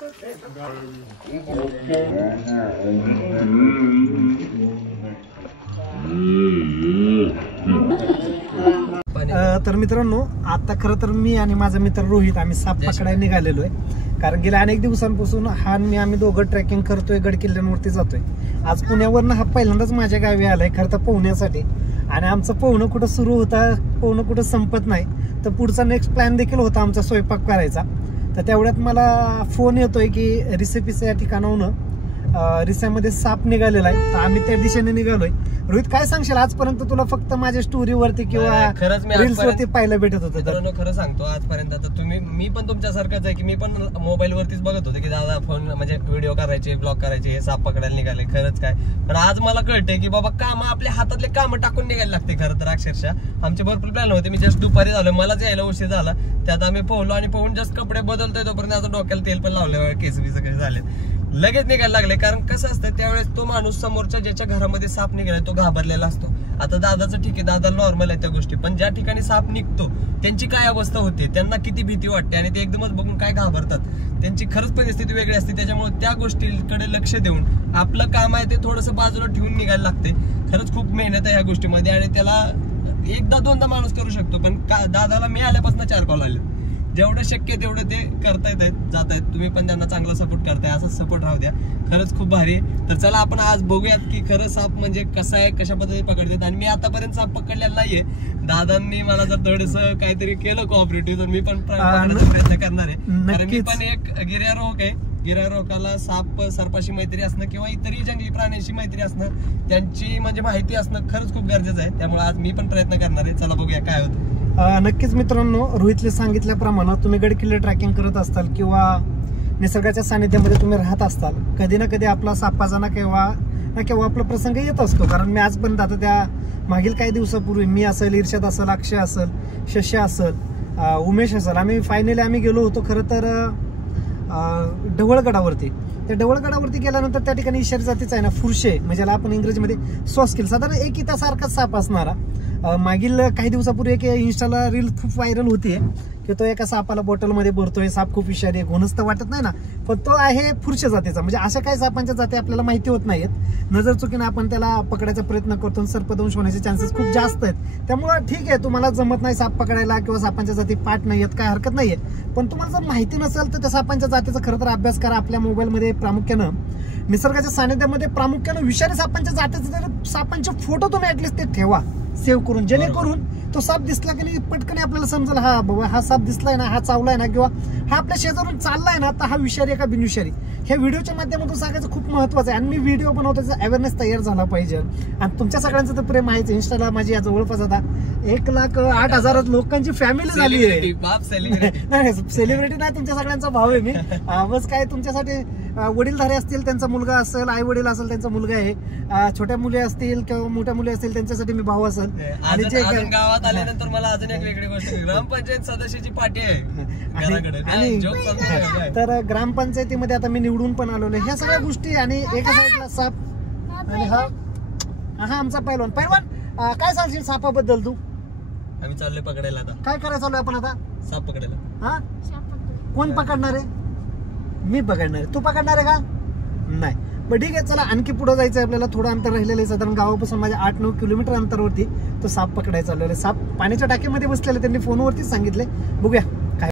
तर मित्रांनो, आता खरं तर मी आणि माझा मित्र रोहित आम्ही साप पकडायला निघालेलो आहे. कारण गेल्या अनेक दिवसांपासून आम्ही दोघं ट्रेकिंग करतोय, गड किल्ल्यांवरती जातोय. आज पुण्यावरनं हा पहिल्यांदाच माझ्या गावी आलाय खरं तर पोहण्यासाठी. आणि आमचं पोहणं कुठं सुरू होता, पोहणं कुठं संपत नाही. तर पुढचा नेक्स्ट प्लॅन देखील होता आमचा स्वयंपाक करायचा. तर तेवढ्यात मला फोन येतोय की रिसेपीस या ठिकाणाहून रिसामध्ये साप निघालेला आहे. तर आम्ही त्या दिशेने निघालोय. रोहित, काय सांगशील? आजपर्यंत तुला फक्त माझ्या स्टोरीवरती किंवा रील्स वरती पाहायला भेटत होतं. तर खरं सांगतो, आजपर्यंत आता मी पण तुमच्यासारखंच आहे की मी पण मोबाईल वरतीच बघत होते की दादा फोन म्हणजे व्हिडिओ करायचे, ब्लॉग करायचे, साप पकडायला निघाले. खरंच काय, पण आज मला कळतंय की बाबा काम आपल्या हातातले काम टाकून निघायला लागते. खरं तर अक्षरशः आमचे भरपूर प्लॅन होते. मी जस्ट दुपारी झालो, मलाच यायला उशीर झाला. त्यात आम्ही पोहलो आणि पोहून जस्ट कपडे बदलतोय तोपर्यंत आता डोक्याला तेल पण लावले, केस बीस कसे झाले, लगेच निघायला लागले. कारण कसं असतं, त्यावेळेस तो माणूस समोरच्या ज्याच्या घरामध्ये साप निघाला तो घाबरलेला असतो. आता दादाचं ठीक आहे, दादा नॉर्मल आहे त्या गोष्टी, पण ज्या ठिकाणी साप निघतो त्यांची काय अवस्था होते, त्यांना किती भीती वाटते आणि ते एकदमच बघून काय घाबरतात. त्यांची खरंच परिस्थिती वेगळी असते. त्याच्यामुळे त्या गोष्टीकडे लक्ष देऊन आपलं काम आहे ते थोडंसं बाजूला ठेवून निघायला लागते. खरंच खूप मेहनत आहे ह्या गोष्टीमध्ये आणि त्याला एकदा दोनदा माणूस करू शकतो, पण दादाला मी आल्यापासून 4 कॉल आले. जेवढं शक्य तेवढं ते करतायत, जात आहेत. तुम्ही पण त्यांना चांगला सपोर्ट करताय, असाच सपोर्ट राहू द्या. खरंच खूप भारी. तर चला आपण आज बघूयात की खरं साप म्हणजे कसं आहे, कशा पद्धतीने पकडतात. आणि मी आतापर्यंत साप पकडलेला नाहीये. दादांनी मला जर थोडंसं काहीतरी केलं कोऑपरेटिव्ह तर मी पण प्रयत्न करणार आहे. कारण मी पण एक गिर्यारोहक आहे. गिर्यारोहकाला साप सर्पाशी मैत्री असणं किंवा इतरही जंगली प्राण्यांशी मैत्री असणं, त्यांची म्हणजे माहिती असणं खरंच खूप गरजेचं आहे. त्यामुळे आज मी पण प्रयत्न करणार आहे. चला बघूया काय होतं. नक्कीच मित्रांनो, रोहितले सांगितल्याप्रमाणे तुम्ही गड किल्ले ट्रॅकिंग करत असताल किंवा निसर्गाच्या सानिध्यामध्ये तुम्ही राहत असताल, कधी ना कधी आपला सापाचा ना केव्हा आपला प्रसंग येत असतो. कारण मी आजपर्यंत आता त्या मागील काही दिवसापूर्वी मी असेल, इर्षद असेल, अक्षय असेल, शशी असेल, उमेश असेल, आम्ही गेलो होतो खरं तर ढवळगडावरती. त्या ढवळगडावरती गेल्यानंतर त्या ठिकाणी ईशारी जातीचा आहे ना फुरशे, म्हणजे आपण इंग्रजीमध्ये सॉस्किल, साधारण एक इतासारखाच साप असणारा. मागील काही दिवसापूर्वी एक इन्स्टाला रील खूप व्हायरल होतीये की तो एका सापाला बॉटलमध्ये भरतोय. साप खूप विषारी आहे, घोणच तर वाटत नाही ना, पण तो आहे फुरशे जातीचा. म्हणजे अशा काही सापांच्या जाती आपल्याला माहिती होत नाहीत. नजर चुकीने आपण त्याला पकडायचा प्रयत्न करतो, सर्पदंश होण्याचे चान्सेस खूप जास्त आहेत. त्यामुळे ठीक आहे, तुम्हाला जमत नाही साप पकडायला किंवा सापांच्या जाती पाठ नाहीयेत, काय हरकत नाहीये. पण तुम्हाला जर माहिती नसेल तर त्या सापांच्या जातीचा खरं तर अभ्यास करा. आपल्या मोबाईलमध्ये प्रामुख्यानं निसर्गाच्या सानिध्यामध्ये प्रामुख्यानं विषारी सापांच्या जातीचे सापांचे फोटो तुम्ही ऍटलिस्ट ते ठेवा सेव्ह करून, जेणेकरून तो साप दिसला की नाही पटकन आपल्याला समजेल, हा बाबा हा साप दिसलाय ना, हा चावलाय ना, किंवा हा आपल्या शेजारून चाललाय ना, तर हा विषारी का बिनविषारी. ह्या व्हिडिओच्या माध्यमातून सांगायचं खूप महत्वाचं आहे. आणि मी व्हिडिओ बनवतो त्याचा अवेअरनेस तयार झाला पाहिजे. आणि तुमच्या सगळ्यांचं तर प्रेम आहेच. इंस्टाला माझी या जवळपास आता 1,08,000 लोकांची फॅमिली झाली आहे. नाही सेलिब्रिटी नाही, तुमच्या सगळ्यांचा भाव आहे मी. बस काय तुमच्यासाठी वडीलधारे असतील, त्यांचा मुलगा असेल, आई वडील असेल, त्यांचा मुलगा आहे, छोट्या मुली असतील किंवा मोठ्या मुली असतील, त्यांच्यासाठी मी भाऊ असेल. आणि जे गावात आल्यानंतर मला अजून एक वेगळी गोष्ट, ग्रामपंचायत सदस्याची पार्टी आहे घराकडे. तर ग्रामपंचायतीमध्ये आता मी निवडून पण आलो नाही. ह्या सगळ्या गोष्टी आणि एका साईडला साप आणि हा आमचा पैलवान. काय सांगशील सापाबद्दल तू? आम्ही चाललोय पकडायला. आता काय करायला चाललोय आपण? आता साप पकडायला. हा, कोण पकडणार आहे? मी पकडणार आहे. तू पकडणार आहे का? नाही. बरं ठीक आहे, चला आणखी पुढे जायचं आहे आपल्याला. थोडं अंतर राहिलेलं आहे, साधारण गावापासून माझ्या 8-9 किलोमीटर अंतरावरती तो साप पकडायचा चाललेला आहे. साप पाण्याच्या टाकीमध्ये बसलेला, त्यांनी फोनवरतीच सांगितले. बघूया काय.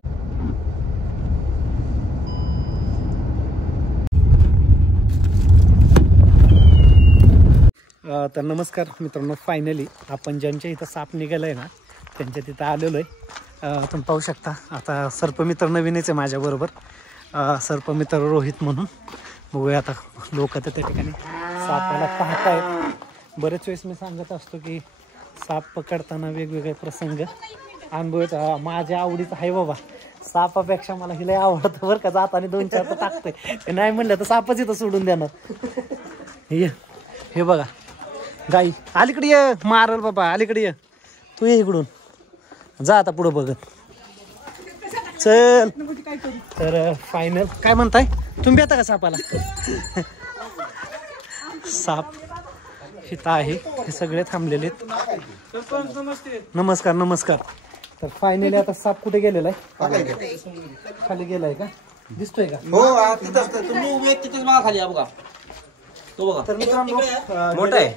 तर नमस्कार मित्रांनो, फायनली आपण ज्यांच्या इथं साप निघालाय ना त्यांच्या तिथं आलेलो आहे. तुम्ही पाहू शकता. आता सर्पमित्र नवीनच आहे माझ्याबरोबर, सर्पमित्र रोहित म्हणून. बघूया आता लोक तर त्या ठिकाणी सापाला पाहतायत. बरेच वेळेस मी सांगत असतो की साप पकडताना वेगवेगळे प्रसंग अनुभव माझ्या आवडीचं आहे बाबा. सापापेक्षा मला हिला आवडतं बरं का. जाताना 2-4 तर टाकतोय, नाही म्हणलं तर सापच इथं सोडून देणार. हे बघा गाई अलीकडे ये, मारल बाबा अलीकडे ये. तू ये इकडून, जा आता पुढं बघत. चल तर फायनल काय म्हणताय तुम्ही? आता का सापाला? साप हिता आहे, हे सगळे थांबलेले आहेत. नमस्कार. तर फायनली आता साप कुठे गेलेला आहे? खाली गेलाय का? दिसतोय का? हो तिथंच तुम्ही उभे तिथंच बघा खाली बघा तो बघा. तर मित्रांनो मोठा आहे.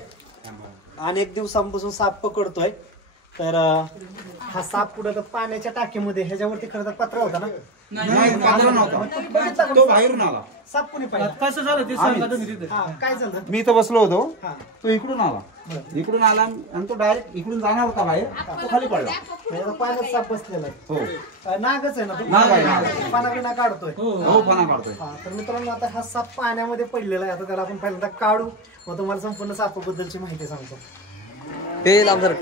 अनेक दिवसांपासून साप पकडतोय. तर हा साप कुठं तर पाण्याच्या टाकीमध्ये ह्याच्यावरती खरं तर पत्रा होता ना? तो बाहेरून आला. साप कोणी पाहिजे? कसं झालं ते सांगा तुम्ही तिथे. काय झालं? मी इथं बसलो होतो हा. तो इकडून आला आणि तो डायरेक्ट इकडून जाणार होता बाहेर तो खाली पडला. म्हणजे पाण्यात साप बसलेला आहे. हो नागच आहे ना तो? नाग आहे, नाग आहे. पाना बिना काढतोय. हो फणा काढतोय. हा, तर मित्रांनो आता हा साप पाण्यामध्ये पडलेला आहे. आता त्याला आपण पहिल्यांदा काढू, मग तुम्हाला संपूर्ण सापाबद्दलची माहिती सांगतो. हे लांब जरा.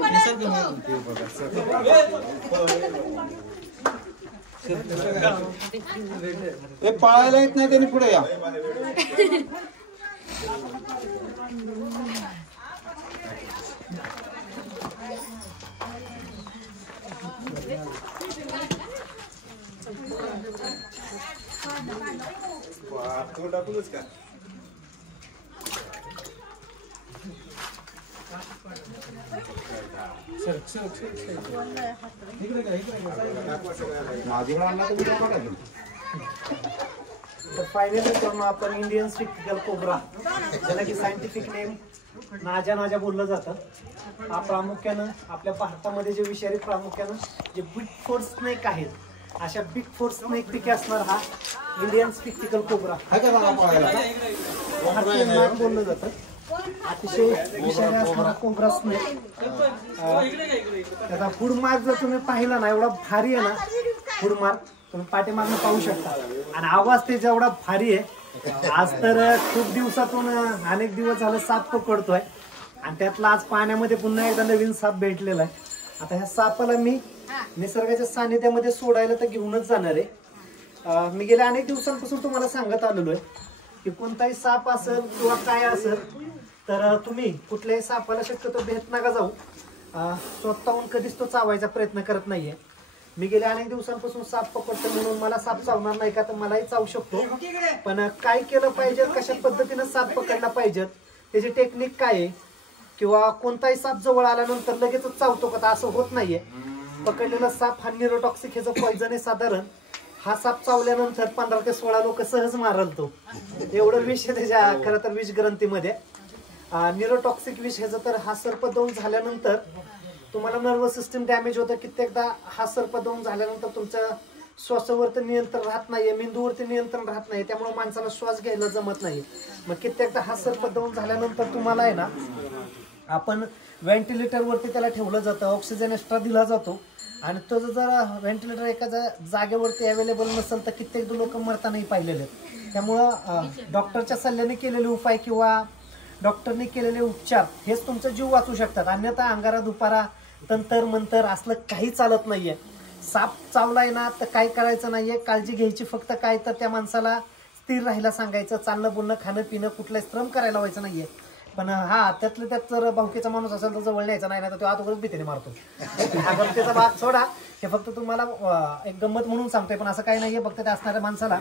हे पळायला येत नाही त्यांनी पुढे या. माझ्याकडे आणला तर बघायचं. तर फायनली करून आपण इंडियन स्पिक्टिकल कोब्रा, ज्याला की सायंटिफिक नेम नाजा बोललं जातं. हा प्रामुख्यानं आपल्या भारतामध्ये जे विषारी प्रामुख्यानं जे बिग फोर स्नेक आहेत, अशा बिग फोर स्नेक पैकी असणार हा इंडियन स्पिक्टिकल कोब्रा. भारतीय नाग बोललं जातं. अतिशय विषारी असणारा कोब्रा स्नेक. त्याचा फुडमार्क जर तुम्ही पाहिला ना, एवढा भारी आहे ना फुडमार्क, तुम्ही पाठीमागनं पाहू शकता. आणि आवाज ते जेवढा भारी आहे. आज तर खूप दिवसातून अनेक दिवस झालं साप पकडतोय आणि त्यातला आज पाण्यामध्ये पुन्हा एकदा नवीन साप भेटलेला आहे. आता ह्या सापाला मी निसर्गाच्या सानिध्यामध्ये सोडायला तर घेऊनच जाणार आहे. मी गेल्या अनेक दिवसांपासून तुम्हाला सांगत आलेलो आहे की कोणताही साप असेल किंवा काय असेल तर तुम्ही कुठल्याही सापाला शक्यतो भेट नका जाऊ. स्वतःहून कधीच तो चावायचा प्रयत्न करत नाहीये. मी गेल्या अनेक दिवसांपासून साप पकडतो म्हणून मला साप चावणार नाही का, तर मलाही चावू शकतो. पण काय केलं पाहिजे, कशा पद्धतीनं साप पकडला पाहिजे, त्याची टेक्निक काय आहे, किंवा कोणताही साप जवळ आल्यानंतर लगेचच चावतो का, असं होत नाहीये. पकडलेला साप हा न्यूरोटॉक्सिक ह्याचं पॉइझन आहे. साधारण हा साप चावल्यानंतर 15 ते 16 लोक सहज मारलतो. एवढं विष आहे त्याच्या खरं तर विष ग्रंथीमध्ये. न्यूरोटॉक्सिक विष ह्याचं तर हा सर्पदंश झाल्यानंतर तुम्हाला नर्वस सिस्टम डॅमेज होतं. कित्येकदा हा सर्पदंश झाल्यानंतर तुमच्या श्वासावरती नियंत्रण राहत नाहीये, मेंदूवरती नियंत्रण राहत नाही, त्यामुळे माणसाला श्वास घ्यायला जमत नाही. मग कित्येकदा हा सर्पदंश झाल्यानंतर तुम्हाला आहे ना, आपण व्हेंटिलेटरवरती त्याला ठेवलं जातं, ऑक्सिजन एक्स्ट्रा दिला जातो. आणि तो जर व्हेंटिलेटर एका जागेवरती अवेलेबल नसेल तर कित्येक लोक मरतानाही पाहिलेले आहेत. त्यामुळं डॉक्टरच्या सल्ल्याने केलेले उपाय किंवा डॉक्टरने केलेले उपचार हेच तुमचा जीव वाचू शकतात. अन्यथा अंगारा दुपारा तंतर मंतर असलं काही चालत नाहीये. साप चावलाय ना तर काय करायचं नाहीये, काळजी घ्यायची फक्त. काय तर त्या माणसाला स्थिर राहायला सांगायचं, चालणं बोलणं खाणं पिणं कुठलाही श्रम करायला व्हायचं नाहीये. पण हा त्यातलं त्यात जर भावकीचा माणूस असेल तर जवळ न्यायचा नाही, तर तो आतोवरच भीतीने मारतो. हा गमतीचा भाग सोडा, हे फक्त तुम्हाला एक गंमत म्हणून सांगतोय. पण असं काही नाहीये, फक्त त्या असणाऱ्या माणसाला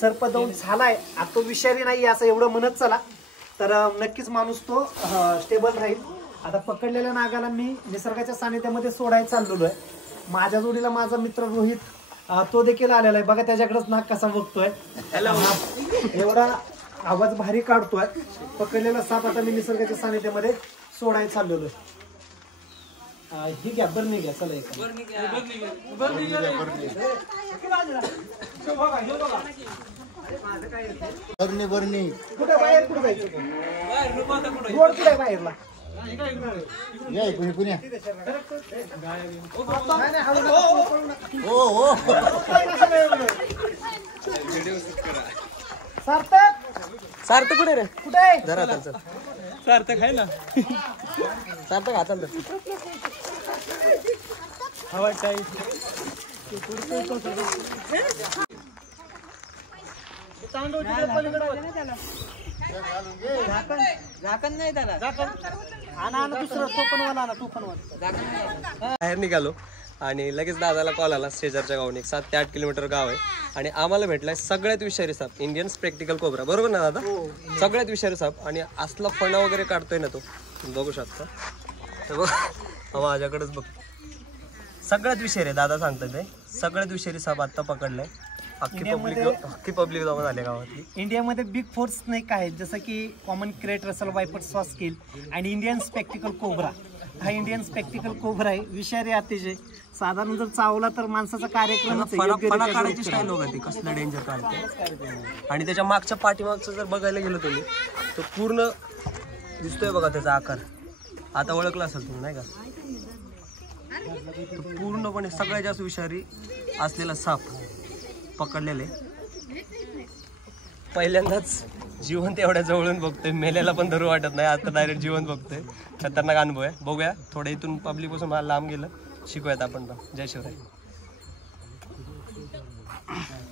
सर्पदंश झालाय, आता तो विषारी नाहीये असं एवढं म्हणत चला, तर नक्कीच माणूस तो स्टेबल राहील. आता पकडलेल्या नागाला मी निसर्गाच्या सानिध्यामध्ये सोडायला चाललेलो आहे. माझ्या जोडीला माझा मित्र रोहित, तो देखील आलेला आहे. बघा त्याच्याकडेच नाग कसा बघतोय. एवढा आवाज भारी काढतोय. पकडलेला साप आता मी निसर्गाच्या सानिध्यामध्ये सोडायला चाललेलो आहे. ही घ्या, बरणी घ्या, चला एक बरणी कुठे बाहेर, कुठे जायचं गोड कुठे बाहेरला सार्थक कुठे रे? कुठे आहे? सार्थक आहे ना, सार्थक हाताल हवा टाईट. झाकण नाही त्याला, बाहेर निघालो आणि लगेच दादाला कॉल आला. शेजारच्या गावून एक 7 ते 8 किलोमीटर गाव आहे आणि आम्हाला भेटलाय सगळ्यात विषारी साप, इंडियन स्पेक्टिकल कोब्रा. बरोबर ना दादा? सगळ्यात विषारी साप. आणि असला फणा वगैरे काढतोय ना तो, बघू शकता. माझ्याकडेच बघ, सगळ्यात विषारी दादा सांगतात ते. सगळ्यात विषारी साप आता पकडलाय. अख्खी पब्लिक जमा झाली गावातली. इंडियामध्ये बिग फोर स्नेक आहेत, जसं की common crate Russell viper sauce skill आणि इंडियन स्पेक्टिकल कोब्रा. हा इंडियन स्पेक्टिकल कोब्रा आहे, विषारी अतिशय. साधारण जर चावला तर माणसाचा कार्यक्रम काढायची स्टाईल बघा ती कसलं डेंजर काढते. आणि त्याच्या मागच्या पाठीमागचं जर बघायला गेलो तुम्ही तर पूर्ण दिसतोय बघा त्याचा आकार. आता ओळखला असेल तुम्ही नाही का. पूर्णपणे सगळ्यात जास्त विषारी असलेला साप पकडलेले. पहिल्यांदाच जिवंत एवढ्या जवळून बघतोय, मेलेला पण धरू वाटत नाही. आता डायरेक्ट जिवंत बघतोय. खतरनाक अनुभव आहे. बघूया थोडं इथून पब्लिक पासून मला लांब गेलं, शिकूयात आपण पण. जय शिवराय.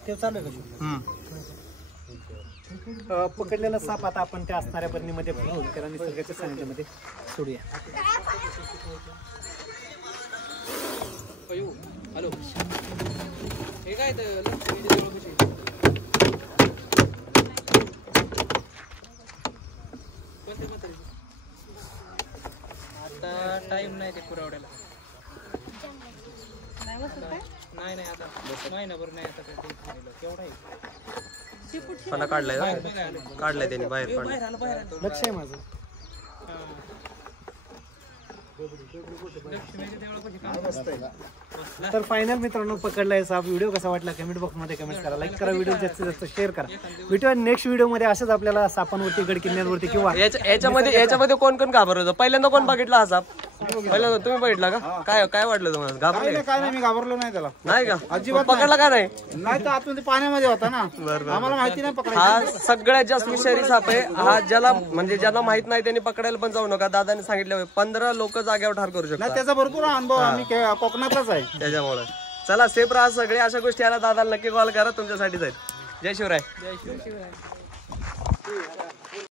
ते चालू आहे का पकडलेला साप आता आपण त्या असणाऱ्या बरणीमध्ये भरून त्याला निसर्गाच्या सानिध्यामध्ये सोडूया. हॅलो हे काय आता टाइम नाही ते पुरवड्याला. नाही आता महिनाभर नाही. आता केवढा आहे फणा काढलाय का? काढलाय त्यांनी बाहेर. लक्ष आहे माझं. तर फायनल मित्रांनो पकडलाय साप. व्हिडिओ कसा वाटला कमेंट बॉक्स मध्ये कमेंट करा, लाईक करा, व्हिडिओ जास्तीत जास्त शेअर करा. भेटूया नेक्स्ट व्हिडिओ मध्ये. अशाच आपल्याला सापांवरती गड किल्ल्यांवरती किंवा याच्यामध्ये कोण कोण घाबरत होतं? पहिल्यांदा कोण बघितला हा साप? पहिल्यांदा तुम्ही बघितला का? काय वाटलं तुम्हाला? घाबरले? काय नाही, मी घाबरलो नाही त्याला. नाही का? अजिबात पकडला का नाही? नाही तर आतमध्ये पाण्यामध्ये होता ना, आम्हाला माहिती नाही पकडायचं. हा सगळ्यात जास्त विषारी साप आहे हा. ज्याला माहित नाही त्यांनी पकडायला पण जाऊ नका. दादाने सांगितलं 15 लोक जागेवर ठार करू शकतात. त्याचा भरपूर अनुभव, आम्ही कोकणातच आहे त्याच्यामुळे. चला सेफ राहा सगळे. अशा गोष्टी याला दादाला नक्की कॉल करा, तुमच्यासाठीच आहेत. जय शिवराय. जय शिवराय.